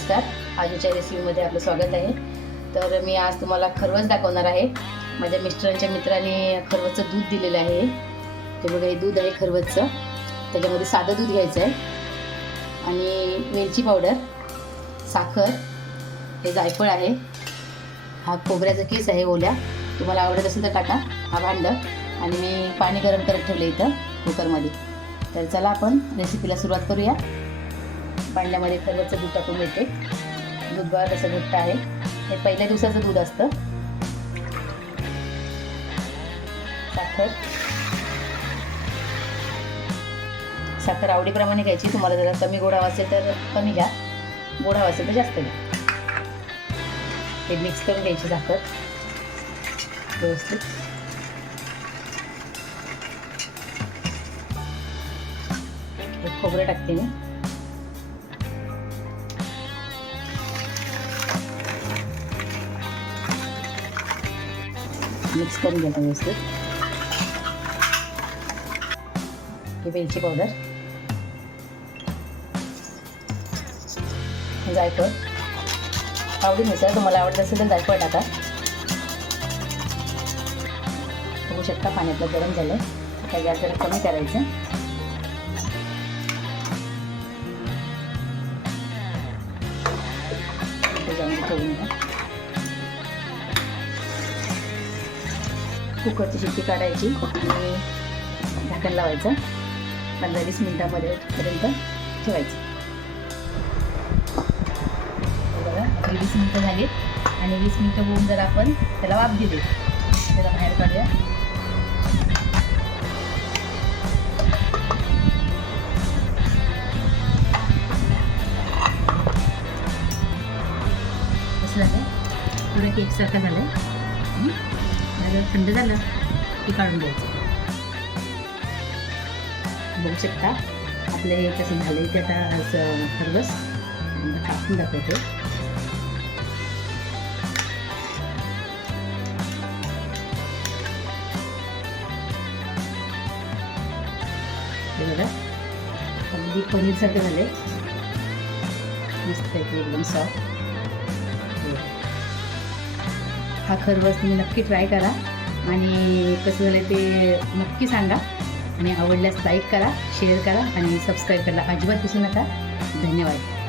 नमस्कार. आजच्या रेसिपीमध्ये आपलं स्वागत आहे. तर मी आज तुम्हाला खरवस दाखवणार आहे. माझ्या मिस्टरांच्या मित्राने खरवसचं दूध दिलेलं आहे. ते बघा हे दूध आहे खरवसचं. त्याच्यामध्ये साधं दूध घ्यायचं आहे आणि वेलची पावडर साखर हे जायफळ आहे. हा खोबऱ्याचा केस आहे ओल्या. तुम्हाला आवडत असेल तर टाका. हा भांड. आणि मी पाणी गरम करत ठेवलं इथं कुकरमध्ये तर चला आपण रेसिपीला सुरुवात करूया. भांड्यामध्ये खरवसचं दूध टाकून घेते. दूध बघा कसं घट्ट आहे. हे पहिल्या दिवसाचं दूध असतं. साखर. साखर आवडीप्रमाणे घ्यायची. तुम्हाला जरा कमी गोड हवा असेल तर कमी घ्या. गोड हवा असेल तर जास्त घ्या. हे मिक्स करून घ्यायची साखर. व्यवस्थित. खोबरं टाकते मी. मिक्स करून घ्यायचं व्यवस्थित. ही वेलची पावडर जायफळ. आवडीनुसार तुम्हाला आवडत असेल तर जायफळ टाका. बघू शकता पाण्यातलं गरम झालं आता गॅस जरा कमी करायचं. करून घ्या. कुकरची शिट्टी काढायची आणि झाकण लावायचं. पंधरा वीस मिनटामध्ये पर्यंत ठेवायचं. बघा आपली वीस मिनटं झाली. आणि वीस मिनटं होऊन जर आपण त्याला वाफ दिली त्याला बाहेर काढूया. कसं झालं पुढे केकसारखं झालं जर थंड झालं. की काढून घ्यायचं. बघू शकता आपलं हे कसं झालं ते आता असं खरवस टाकून दाखवतो. हे बघा. अगदी पनीरसारखं झालं मस्त एकदम सॉफ्ट हा खरवस तुम्ही नक्की ट्राय करा. आणि कसं झालं ते नक्की सांगा. आणि आवडल्यास लाईक करा शेअर करा आणि सबस्क्राईब करायला अजिबात विसरू नका. धन्यवाद.